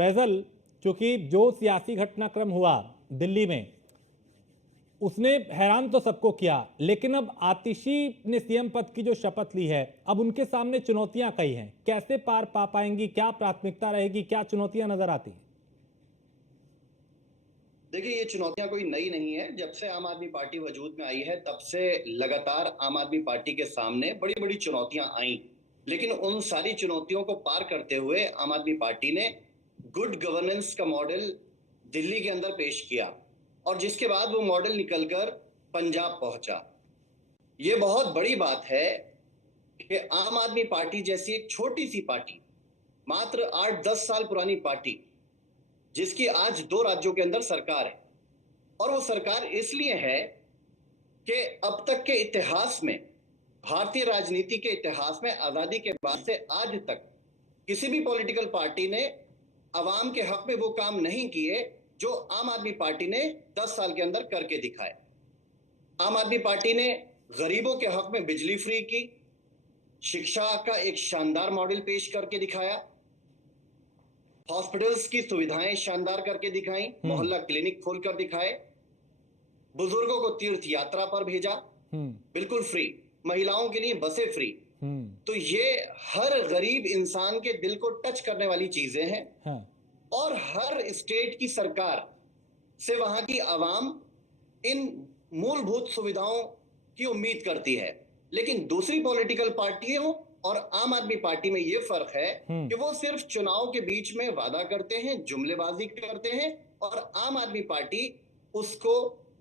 फैजल, चूंकि जो सियासी घटनाक्रम हुआ दिल्ली में उसने हैरान तो सबको किया, लेकिन अब आतिशी ने सीएम पद की जो शपथ ली है, अब उनके सामने चुनौतियां कई हैं। कैसे पार पा पाएंगी, क्या प्राथमिकता रहेगी, क्या चुनौतियां नजर आती हैं? देखिए, ये चुनौतियां कोई नई नहीं है। जब से आम आदमी पार्टी वजूद में आई है तब से लगातार आम आदमी पार्टी के सामने बड़ी बड़ी चुनौतियां आई, लेकिन उन सारी चुनौतियों को पार करते हुए आम आदमी पार्टी ने गुड गवर्नेंस का मॉडल दिल्ली के अंदर पेश किया और जिसके बाद वो मॉडल निकलकर पंजाब पहुंचा। ये बहुत बड़ी बात है कि आम आदमी पार्टी जैसी एक छोटी सी पार्टी, मात्र 8-10 साल पुरानी पार्टी, जिसकी आज 2 राज्यों के अंदर सरकार है, और वो सरकार इसलिए है कि अब तक के इतिहास में, भारतीय राजनीति के इतिहास में, आजादी के बाद से आज तक किसी भी पॉलिटिकल पार्टी ने अवाम के हक में वो काम नहीं किए जो आम आदमी पार्टी ने 10 साल के अंदर करके दिखाए। आम आदमी पार्टी ने गरीबों के हक में बिजली फ्री की, शिक्षा का एक शानदार मॉडल पेश करके दिखाया, हॉस्पिटल्स की सुविधाएं शानदार करके दिखाई, मोहल्ला क्लिनिक खोलकर दिखाए, बुजुर्गों को तीर्थ यात्रा पर भेजा बिल्कुल फ्री, महिलाओं के लिए बसें फ्री। तो ये हर गरीब इंसान के दिल को टच करने वाली चीजें हैं। हाँ। और हर स्टेट की सरकार से वहां की आवाम इन मूलभूत सुविधाओं की उम्मीद करती है। लेकिन दूसरी पॉलिटिकल पार्टियों और आम आदमी पार्टी में यह फर्क है कि वो सिर्फ चुनाव के बीच में वादा करते हैं, जुमलेबाजी करते हैं, और आम आदमी पार्टी उसको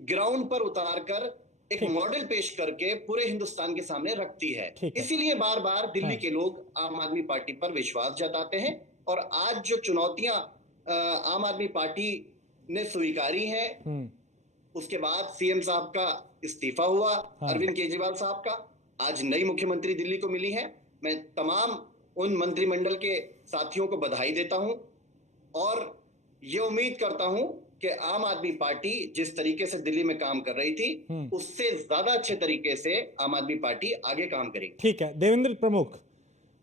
ग्राउंड पर उतारकर एक मॉडल पेश करके पूरे हिंदुस्तान के सामने रखती है। इसीलिए बार बार दिल्ली के लोग आम आदमी पार्टी पर विश्वास जताते हैं। और आज जो चुनौतियां आम आदमी पार्टी ने स्वीकारी हैं, उसके बाद सीएम साहब का इस्तीफा हुआ, अरविंद केजरीवाल साहब का, आज नई मुख्यमंत्री दिल्ली को मिली है। मैं तमाम उन मंत्रिमंडल के साथियों को बधाई देता हूं और ये उम्मीद करता हूं कि आम आदमी पार्टी जिस तरीके से दिल्ली में काम कर रही थी उससे ज्यादा अच्छे तरीके से आम आदमी पार्टी आगे काम करेगी। ठीक है देवेंद्र प्रमुख,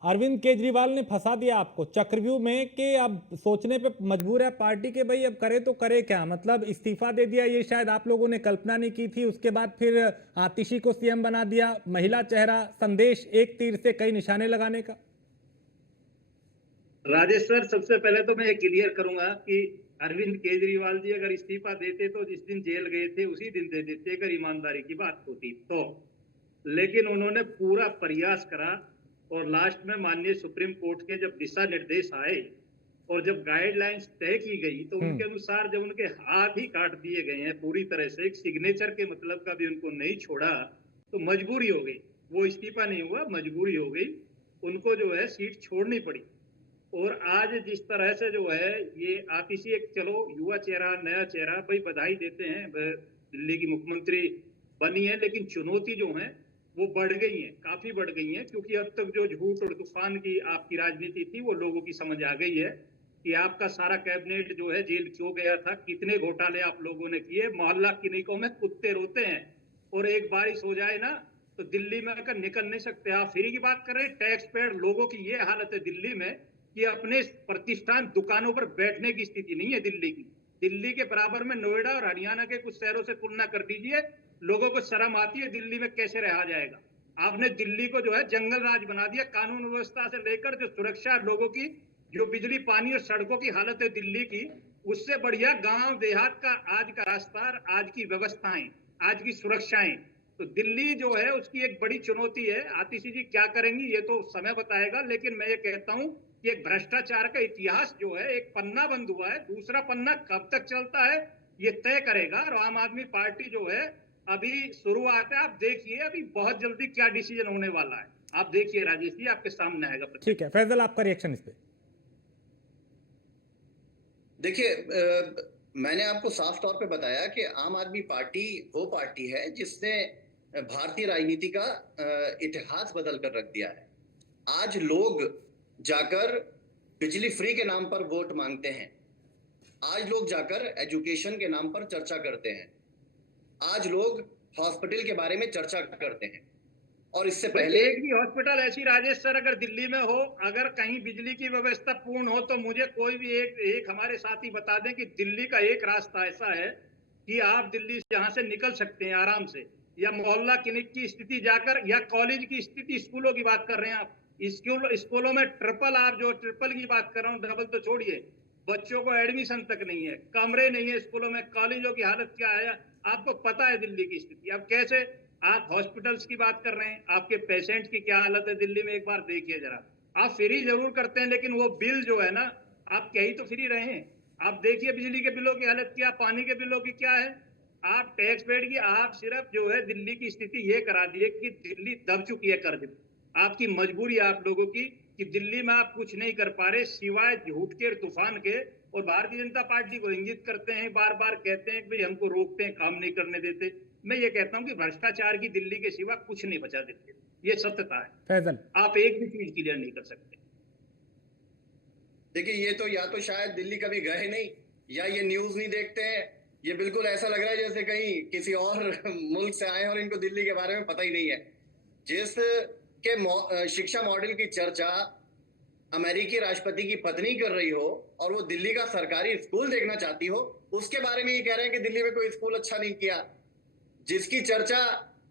अरविंद केजरीवाल ने फंसा दिया आपको चक्रव्यूह में कि अब सोचने पे मजबूर है पार्टी के भाई अब करे तो करे क्या, मतलब इस्तीफा दे दिया, ये शायद आप लोगों ने कल्पना नहीं की थी। उसके बाद फिर आतिशी को सीएम बना दिया, महिला चेहरा, संदेश, एक तीर से कई निशाने लगाने का। राजेश्वर, सबसे पहले तो मैं ये क्लियर करूंगा कि अरविंद केजरीवाल जी अगर इस्तीफा देते तो जिस दिन जेल गए थे उसी दिन दे देते अगर ईमानदारी की बात होती तो, लेकिन उन्होंने पूरा प्रयास करा और लास्ट में माननीय सुप्रीम कोर्ट के जब दिशा निर्देश आए और जब गाइडलाइंस तय की गई तो उनके अनुसार जब उनके हाथ ही काट दिए गए हैं पूरी तरह से, एक सिग्नेचर के मतलब का भी उनको नहीं छोड़ा, तो मजबूरी हो गई। वो इस्तीफा नहीं हुआ, मजबूरी हो गई, उनको जो है सीट छोड़नी पड़ी। और आज जिस तरह से जो है ये आतिशी, एक चलो युवा चेहरा, नया चेहरा, भाई बधाई देते हैं, दिल्ली की मुख्यमंत्री बनी है, लेकिन चुनौती जो है वो बढ़ गई है, काफी बढ़ गई है, क्योंकि अब तक जो झूठ और तूफान की आपकी राजनीति थी वो लोगों की समझ आ गई है कि आपका सारा कैबिनेट जो है जेल क्यों गया था, कितने घोटाले आप लोगों ने किए, मोहल्ला क्लिनिकों में कुत्ते रोते हैं, और एक बारिश हो जाए ना तो दिल्ली में अगर निकल नहीं सकते। आप फ्री की बात कर रहे हैं, टैक्स पेयर लोगों की ये हालत है दिल्ली में कि अपने प्रतिष्ठान दुकानों पर बैठने की स्थिति नहीं है दिल्ली की। दिल्ली के बराबर में नोएडा और हरियाणा के कुछ शहरों से तुलना कर दीजिए, लोगों को शर्म आती है दिल्ली में कैसे रहा जाएगा। आपने दिल्ली को जो है जंगल राज बना दिया, कानून व्यवस्था से लेकर जो सुरक्षा, लोगों की जो बिजली पानी और सड़कों की हालत है दिल्ली की, उससे बढ़िया गांव देहात का आज का रास्ता, आज की व्यवस्थाएं, आज की सुरक्षाएं, तो दिल्ली जो है उसकी एक बड़ी चुनौती है। आतिशी जी क्या करेंगी ये तो समय बताएगा, लेकिन मैं ये कहता हूं कि एक भ्रष्टाचार का इतिहास जो है एक पन्ना बंद हुआ है, दूसरा पन्ना कब तक चलता है ये तय करेगा। और आम आदमी पार्टी जो है अभी शुरुआत है, आप देखिए अभी बहुत जल्दी क्या डिसीजन होने वाला है, आप देखिए राजेश जी, आपके सामने आएगा। ठीक है फैजल, आपका रिएक्शन इस पे। देखिए, मैंने आपको साफ तौर पे बताया कि आम आदमी पार्टी वो पार्टी है जिसने भारतीय राजनीति का इतिहास बदल कर रख दिया है। आज लोग जाकर बिजली फ्री के नाम पर वोट मांगते हैं, आज लोग जाकर एजुकेशन के नाम पर चर्चा करते हैं, आज लोग हॉस्पिटल के बारे में चर्चा करते हैं, और इससे भाई पहले एक भी हॉस्पिटल ऐसी राजेश सर अगर दिल्ली में हो, अगर कहीं बिजली की व्यवस्था पूर्ण हो, तो मुझे कोई भी एक हमारे साथी बता दें कि दिल्ली का एक रास्ता ऐसा है कि आप दिल्ली से यहाँ से निकल सकते हैं आराम से, या मोहल्ला क्लिनिक की स्थिति जाकर, या कॉलेज की स्थिति, स्कूलों की बात कर रहे हैं आप, स्कूलों में ट्रिपल की बात कर रहा हूँ, डबल तो छोड़िए, बच्चों को एडमिशन तक नहीं है, कमरे नहीं है स्कूलों में, कॉलेजों की हालत क्या है आपको पता है दिल्ली की स्थिति। अब कैसे आप हॉस्पिटल्स की बात कर रहे हैं, आपके पेशेंट की क्या हालत है दिल्ली में, एक बार देखिए जरा। आप फ्री जरूर करते हैं, लेकिन वो बिल जो है ना, आप कहीं तो फ्री रहे हैं। आप देखिए बिजली के बिलों की हालत क्या, पानी के बिलों की क्या है, आप टैक्स पेड की, आप सिर्फ जो है दिल्ली की स्थिति ये करा दिए कि दिल्ली दब चुकी है कर्ज में। आपकी मजबूरी है आप लोगों की कि दिल्ली में आप कुछ नहीं कर पा रहे सिवाय झूठ के तूफान के, और भारतीय जनता पार्टी को इंगित करते हैं, बार बार कहते हैं कि भाई हमको रोकते हैं, काम नहीं करने देते। मैं ये कहता हूं कि भ्रष्टाचार की दिल्ली के सिवा कुछ नहीं बचा दिल्ली, ये सत्यता है। फैजल, आप एक भी चीज क्लियर नहीं कर सकते। देखिए, ये तो या तो शायद दिल्ली कभी गए नहीं, या ये न्यूज नहीं देखते हैं। ये बिल्कुल ऐसा लग रहा है जैसे कहीं किसी और मुल्क से आए और इनको दिल्ली के बारे में पता ही नहीं है। जिस के शिक्षा मॉडल की चर्चा अमेरिकी राष्ट्रपति की पत्नी कर रही हो और वो दिल्ली का सरकारी स्कूल देखना चाहती हो, उसके बारे में ये कह रहे हैं कि दिल्ली में कोई स्कूल अच्छा नहीं किया। जिसकी चर्चा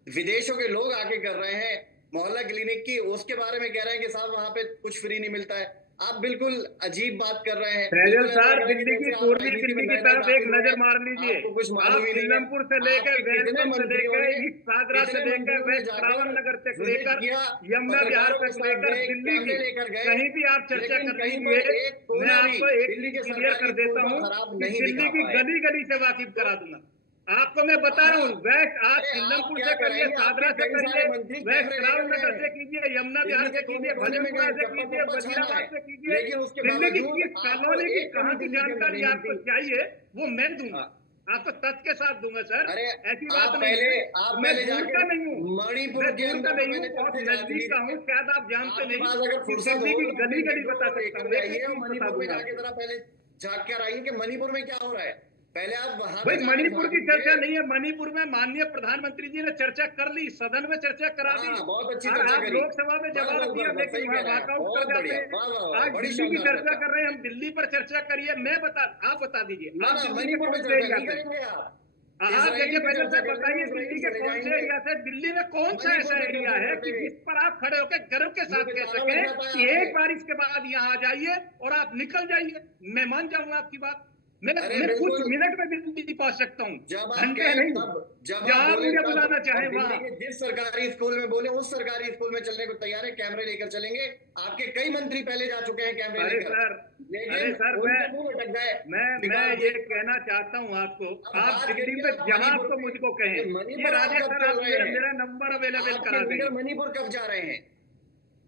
विदेशों के लोग आके कर रहे हैं मोहल्ला क्लिनिक की, उसके बारे में कह रहे हैं कि साहब वहां पे कुछ फ्री नहीं मिलता है। आप बिल्कुल अजीब बात कर रहे हैं। फैजल सर, दिल्ली की पूर्वी दिल्ली की तरफ एक नजर मार लीजिए। आपको कुछ आप मालूम ही नहीं है। सीलमपुर से लेकर आपके कितने वैलपुर से मंत्रियों लेकर ने, ईस्ट सागरा से कितने लेकर मंत्रियों ने वेस्ट जाकर रावल नगर तक विजिट लेकर किया, यमुना बिहार पत्रकारों के तक साथ लेकर गए, दिल्ली कैमरे की लेकर गए, कहीं भी आप चर्चा लेकिन कर कहीं पर लीजिए। एक मैं कोना भी आपको एक दिल्ली के क्लियर कर सरकारी देता स्कूल हूँ का खराब कि नहीं दिल्ली दिखा की पाए। गली गली से वाकिफ करा दूंगा आपको। मैं बता रहा हूँ, वेस्ट आप अरे आप सीलमपुर क्या से करिए, करेंगे? सागरा आपके से कई सारे करिए, मंत्री वेस्ट कैमरे रावल लेकर नगर गए, से कीजिए, यमुना दिल्ली बिहार के से कोने कीजिए, कोने में भजनपुरा गए, से गप्पा कीजिए, सप्पा छाना है, वजीराबाद से कीजिए, लेकिन उसके दिल्ली की बावजूद किस आपको कॉलोनी की एक कहाँ कमी की दिल्ली के अंदर जानकारी नहीं आपको मिलती। चाहिए वो मैं दूंगा, हाँ, आपको तथ्य के साथ दूंगा सर। अरे ऐसी बात आप नहीं पहले है, आप मैं पहले दूर जाके का नहीं हूँ, मणिपुर मैं के दूर का अंदर नहीं हूँ, पहले बहुत तथ्य जांच नजदीक का हूँ, लीजिए। शायद आप जानते आपके नहीं पास अगर कि फुर्सत दिल्ली हो की तो गली अपने गली वीडियो बता को सकता लेकर हूँ, एक जाइए एक और चीज बता मणिपुर में दूंगा जाके आपको। जरा पहले झांक कर आइए कि मणिपुर में क्या हो रहा है। पहले आप वहां भाई पे जाकर मणिपुर झांक की चर्चा लीजिए। नहीं है, मणिपुर में माननीय प्रधानमंत्री जी ने चर्चा कर ली, सदन में चर्चा करा दी, हाँ, बहुत अच्छी और चर्चा आप करी। लोकसभा में बस जवाब बस दिया बस बस, लेकिन सही वहां कह रहे हैं आप, वॉकआउट कर बहुत जाते बढ़िया, हैं। वाह वाह वाह, आज बड़ी दिल्ली की शानदार चर्चा चर्चा। कर रहे हैं, हम दिल्ली पर चर्चा करिए। आप बता दीजिए ना आप ना, दिल्ली के मणिपुर में कौन से चर्चा एरिया नहीं से, करेंगे आप, आप देखिए इसराइल पे पहले चर्चा सर कर रहे बताइए हैं, दिल्ली इसराइल के चले कौन से जाएंगे। एरिया से, दिल्ली में कौन सा मणिपुर ऐसा पे एरिया चर्चा है करते कि हुए जिस पर आप खड़े होकर गर्व के मुंह साथ पे कह ताला सके लग जाता है कि आपके। एक बार इसके बाद यहाँ आ जाइए और आप निकल जाइए, मैं मान जाऊंगा आपकी बात। अरे मैं कुछ बिल्कुल, मिनट में दिल्ली पहुंच सकता हूँ, जब आप घंटे कहें नहीं, तब, जब आप जहां बोले मुझे तब, बुलाना और चाहे दिल्ली वहां। के जिस सरकारी स्कूल में बोले उस सरकारी स्कूल में चलने को तैयार है, कैमरे लेकर चलेंगे। आपके कई मंत्री पहले जा चुके हैं कैमरे अरे लेकर, सर, लेकिन मैं उनके मुंह अटक गए मैं विकास ये देख कर। कहना चाहता हूँ आपको, अब आप बात दिल्ली करिए में आप जहां मणिपुर तो की, मुझको कहें, कि ये मणिपुर आप राजेश कब सर चल आप रहे हैं, मेरा नंबर अवेलेबल आपके करा लीडर देंगे। मणिपुर कब जा रहे हैं।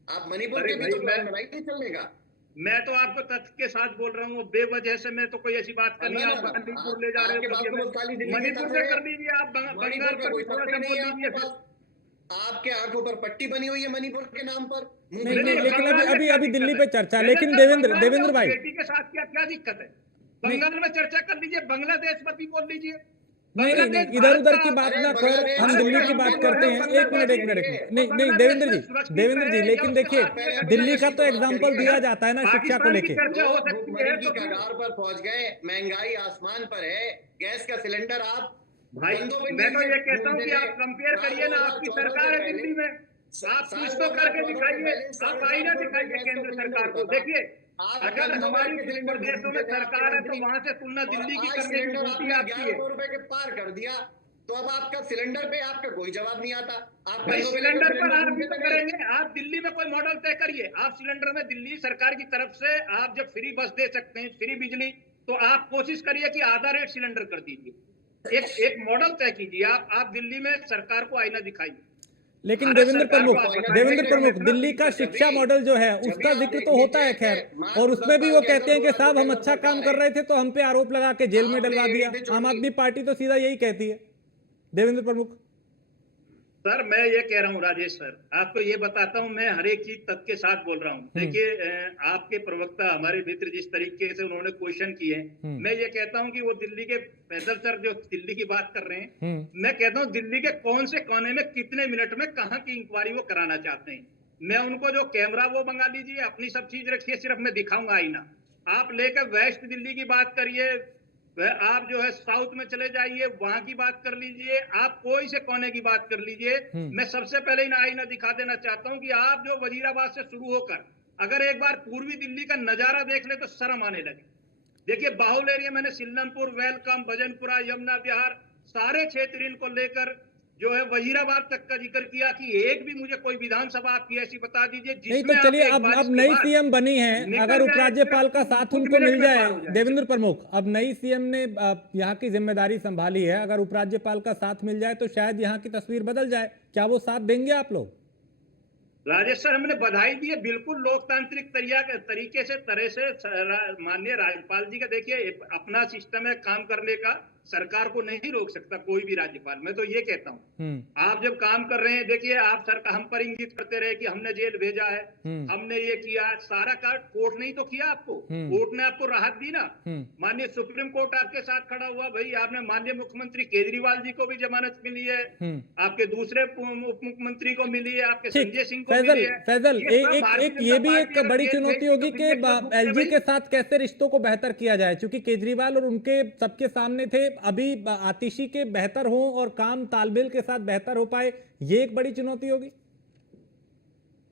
आप मणिपुर अरे के भी भाई तो प्लान बनाइए चलने का। मैं तो आपको तथ्य के साथ बोल रहा हूँ, बेवजह से मैं तो कोई ऐसी बात करनी है, ना आप ना, मणिपुर ले जा रहे हो आपके पास कभी तो हमें, बस खाली दिल्ली के मणिपुर तथ्य में है। कर लीजिए, आप मणिपुर बंगाल का पर कोई भी थोड़ा तथ्य सा ही नहीं बोल है आपके लीजिए फिर। पास। आपके आंखों पर पट्टी बनी हुई है मणिपुर के नाम पर, मुंह नहीं पे नहीं, नहीं, ताला लेकिन लगा अभी बंगाल में अभी क्या अभी दिल्ली दिक्कत पे है? चर्चा, पहले लेकिन सर देवेंद्र बंगाल में देवेंद्र उस भाई, बेटी के साथ क्या क्या दिक्कत है? नहीं बंगाल में चर्चा कर लीजिए, बांग्लादेश पर भी बोल लीजिए। नहीं नहीं बांग्लादेश नहीं, इधर भारत उधर का, की बात अरे ना कर, बांग्लादेश हम से भारत दिल्ली का की हम बात हिस्सा जो पहले करते है हैं। बात एक मिनट कर एक बांग्लादेश, मिनट एक लीजिए। मिनट, तो नहीं नहीं बांग्लादेश देवेंद्र में जी, सुरक्षित देवेंद्र जी, रहे या लेकिन उसके देखिए साथ ये पहले दिल्ली गठबंधन का इसी तो पे बात एग्जाम्पल करिए। दिया जाता है ना शिक्षा को पाकिस्तान की लेके। चर्चा हो लोग सकती भुखमरी है की तो फिर कगार पर पहुंच गए, महंगाई आसमान पर है, गैस का सिलेंडर आप भाई कंधों पे मैं लिए तो ये कहता हूँ घूमते कि थे। आप कंपेयर साल करिए ना, आपकी 2014 सरकार से है पहले, दिल्ली में, आप साल कुछ तो करके 2014 से दिखाइए, पहले आप 750 आईना रुपए दिखाइए गैस का केंद्र सिलेंडर सरकार होता को। था। देखिए आप अगर कंधों पे रख हमारी के सिलेंडर प्रदेशों में घूमते थे आपके सरकार है तो मंत्री, वहां से तुलना और दिल्ली की आज करने की सिलेंडर ड्यूटी आपने आपकी है। 1100 रुपए के पार कर दिया, तो अब आपका सिलेंडर पे आपका कोई जवाब नहीं आता। आप भाई कंधों पे लेकर सिलेंडर पर सिलेंडर आप भी घूमते तो थे नहीं। करेंगे, आप दिल्ली में कोई मॉडल तय करिए। आप सिलेंडर में दिल्ली सरकार की तरफ से आप जब फ्री बस दे सकते हैं, फ्री बिजली, तो आप कोशिश करिए कि आधा रेट सिलेंडर कर दीजिए। एक मॉडल तय कीजिए, आप दिल्ली में सरकार को आईना दिखाइए। लेकिन भारत देवेंद्र सरकार को प्रमुख, आप देवेंद्र बताइए कि हम प्रमुख, इतना दिल्ली फ्री का कर दें। शिक्षा मॉडल जो है जब उसका आप जिक्र देख तो होता है लीजिए खैर, कि मात्र और 10 उसमें भी साल वो के कहते अंदर हैं कि पूरा साहब हम केंद्र अच्छा काम सरकार कर है। रहे थे तो हम पे आरोप लगा के जेल में आपने डलवा एक दिया। नीति आम छोड़ी। आदमी पार्टी तो सीधा यही कहती है। देवेंद्र प्रमुख, सर मैं ये कह रहा हूँ राजेश सर, आपको ये बताता हूँ, मैं हर एक चीज तथ्य के साथ बोल रहा हूँ। देखिए आपके प्रवक्ता हमारे मित्र जिस तरीके से उन्होंने क्वेश्चन किए, मैं ये कहता हूँ कि वो दिल्ली के फैसल सर जो दिल्ली की बात कर रहे हैं, मैं कहता हूँ दिल्ली के कौन से कोने में कितने मिनट में कहाँ की इंक्वायरी वो कराना चाहते हैं। मैं उनको जो कैमरा वो मंगा लीजिए, अपनी सब चीज रखिए, सिर्फ मैं दिखाऊंगा आईना। आप लेकर वेस्ट दिल्ली की बात करिए, वह आप जो है साउथ में चले जाइए, वहां की बात कर लीजिए, आप कोई से कोने की बात कर लीजिए। मैं सबसे पहले इन आईना दिखा देना चाहता हूं कि आप जो वजीराबाद से शुरू होकर अगर एक बार पूर्वी दिल्ली का नजारा देख ले तो शर्म आने लगे। देखिए बाहुल एरिया, मैंने सिल्लमपुर, वेलकम, भजनपुरा, यमुना विहार, सारे क्षेत्र इनको लेकर जो है वजीराबाद तक का जिक्र किया कि एक भी मुझे कोई विधानसभा आपकी ऐसी बता दीजिए नहीं तो जिसमें चलिए, आप एक बारिश अब के नई बाद सीएम बनी है, निकल अगर जाए, उपराज्यपाल का सिर्फ साथ कुछ उनको मिनट मिल में जाए, पार हो जाए। देवेंद्र प्रमुख, अब नई सीएम ने यहाँ की जिम्मेदारी संभाली है, अगर उपराज्यपाल का साथ मिल जाए तो शायद यहाँ की तस्वीर बदल जाए। क्या वो साथ देंगे आप लोग? राजेश सर हमने बधाई दी है, बिल्कुल लोकतांत्रिक तरीके से माननीय राज्यपाल जी का देखिए अपना सिस्टम है काम करने का, सरकार को नहीं रोक सकता कोई भी राज्यपाल। मैं तो ये कहता हूँ आप जब काम कर रहे हैं, देखिए आप सरकार हम पर इंगित करते रहे कि हमने जेल भेजा है, हमने ये किया, सारा कार्ड कोर्ट ने ही तो किया आपको, कोर्ट ने आपको राहत दी ना। माननीय सुप्रीम कोर्ट आपके साथ खड़ा हुआ, भाई आपने माननीय मुख्यमंत्री केजरीवाल जी को भी जमानत मिली है, आपके दूसरे उप मुख्यमंत्री को मिली है, आपके ठीक, संजय सिंह को फैजल, मिली है। फैजल ये सब एक भारतीय एक जनता ये भी पार्टी एक अगर बड़ी जेल चुनौती भेजती होगी तो कि फिर मैं क्यों एलजी भाई? के साथ कैसे रिश्तों को बेहतर किया जाए, क्योंकि केजरीवाल और उनके सबके सामने थे, अभी आतिशी के बेहतर हो और काम तालमेल के साथ बेहतर हो पाए, ये एक बड़ी चुनौती होगी।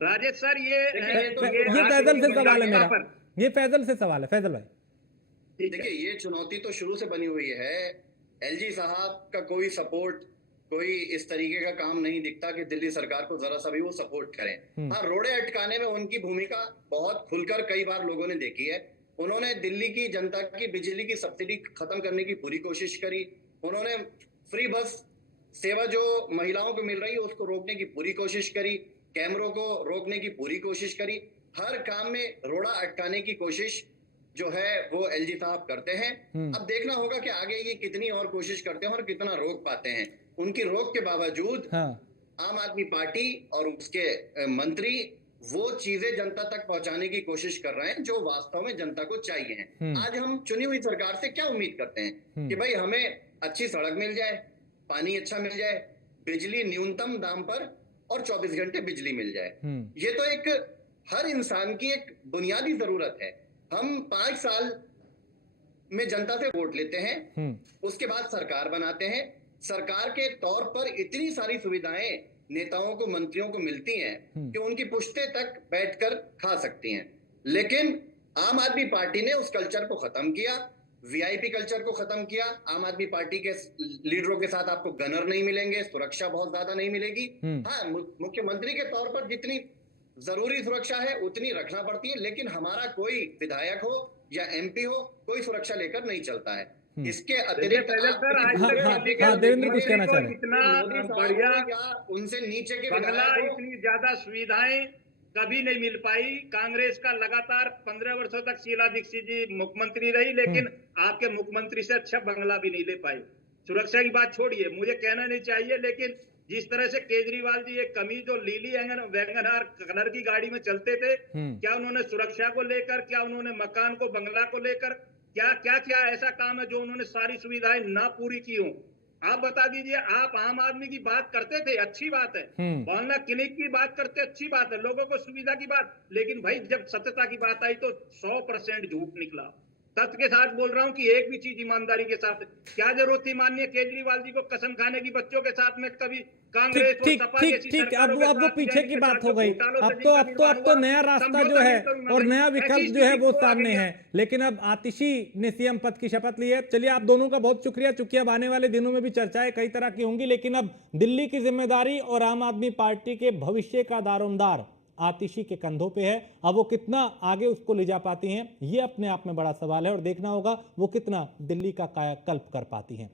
राजेश सर ये ये आप फैजल से देखिए सवाल है मेरा, पर ये फैजल से सवाल है, फैजल भाई। देखिए ये चुनौती तो शुरू से बनी हुई है। एलजी साहब का कोई सपोर्ट, कोई इस तरीके का काम नहीं दिखता कि दिल्ली सरकार को जरा सा भी वो सपोर्ट करें। हाँ, रोड़े अटकाने में उनकी भूमिका बहुत खुलकर कई बार लोगों ने देखी है। उन्होंने दिल्ली की जनता की बिजली की सब्सिडी खत्म करने की पूरी कोशिश करी। उन्होंने फ्री बस सेवा जो महिलाओं को मिल रही है उसको रोकने की पूरी कोशिश करी, कैमरों को रोकने की पूरी कोशिश करी। हर काम में रोड़ा अटकाने की कोशिश जो है वो एलजी साहब करते हैं। अब देखना होगा कि आगे ये कितनी और कोशिश करते हैं और कितना रोक पाते हैं। उनकी रोक के बावजूद आम आदमी पार्टी और उसके मंत्री वो चीजें जनता तक पहुंचाने की कोशिश कर रहे हैं जो वास्तव में जनता को चाहिए हैं। आज हम चुनी हुई सरकार से क्या उम्मीद करते हैं कि भाई हमें अच्छी सड़क मिल जाए, पानी अच्छा मिल जाए, बिजली न्यूनतम दाम पर और 24 घंटे बिजली मिल जाए। ये तो एक हर इंसान की एक बुनियादी जरूरत है। हम 5 साल में जनता से वोट लेते हैं, उसके बाद सरकार बनाते हैं। सरकार के तौर पर इतनी सारी सुविधाएं नेताओं को, मंत्रियों को मिलती हैं कि उनकी पुश्ते तक बैठकर खा सकती हैं। लेकिन आम आदमी पार्टी ने उस कल्चर को खत्म किया, वीआईपी कल्चर को खत्म किया। आम आदमी पार्टी के लीडरों के साथ आपको गनर नहीं मिलेंगे, सुरक्षा बहुत ज्यादा नहीं मिलेगी। हाँ, मुख्यमंत्री के तौर पर जितनी जरूरी सुरक्षा है उतनी रखना पड़ती है, लेकिन हमारा कोई विधायक हो या एमपी हो कोई सुरक्षा लेकर नहीं चलता है। इसके अतिरिक्त देवेंद्र कुछ कहना चाह रहे हैं। इतना बढ़िया या उनसे नीचे के बंगला, विधायक हो, इतनी ज्यादा सुविधाएं कभी नहीं मिल पाई। कांग्रेस का लगातार 15 वर्षों तक शीला दीक्षित जी मुख्यमंत्री रही, लेकिन आपके मुख्यमंत्री से अच्छा बंगला भी नहीं ले पाई। सुरक्षा की बात छोड़िए, मुझे कहना नहीं चाहिए, लेकिन जिस तरह से केजरीवाल जी एक कमी जो लीली वैगनआर कलर की गाड़ी में चलते थे, क्या उन्होंने सुरक्षा को लेकर, क्या उन्होंने मकान को, बंगला को लेकर क्या क्या क्या ऐसा काम है जो उन्होंने सारी सुविधाएं ना पूरी की हो? आप बता दीजिए। आप आम आदमी की बात करते थे, अच्छी बात है, मोहल्ला क्लिनिक की बात करते, अच्छी बात है, लोगों को सुविधा की बात, लेकिन भाई जब सत्यता की बात आई तो 100% झूठ निकला। तथ्य के साथ बोल रहा हूं कि एक भी चीज ईमानदारी के साथ, क्या जरूरत थी माननीय केजरीवाल जी को कसम खाने की बच्चों के साथ में? कभी कांग्रेस ठीक, अब वो पीछे की बात हो गई। अब तो नया रास्ता जो है और नया विकल्प जो है वो सामने है। लेकिन अब आतिशी ने सीएम पद की शपथ ली है। चलिए, आप दोनों का बहुत शुक्रिया, चूंकि अब आने वाले दिनों में भी चर्चाएं कई तरह की होंगी, लेकिन अब दिल्ली की जिम्मेदारी और आम आदमी पार्टी के भविष्य का दारोमदार आतिशी के कंधों पे है। अब वो कितना आगे उसको ले जा पाती हैं, ये अपने आप में बड़ा सवाल है और देखना होगा वो कितना दिल्ली का कायाकल्प कर पाती हैं।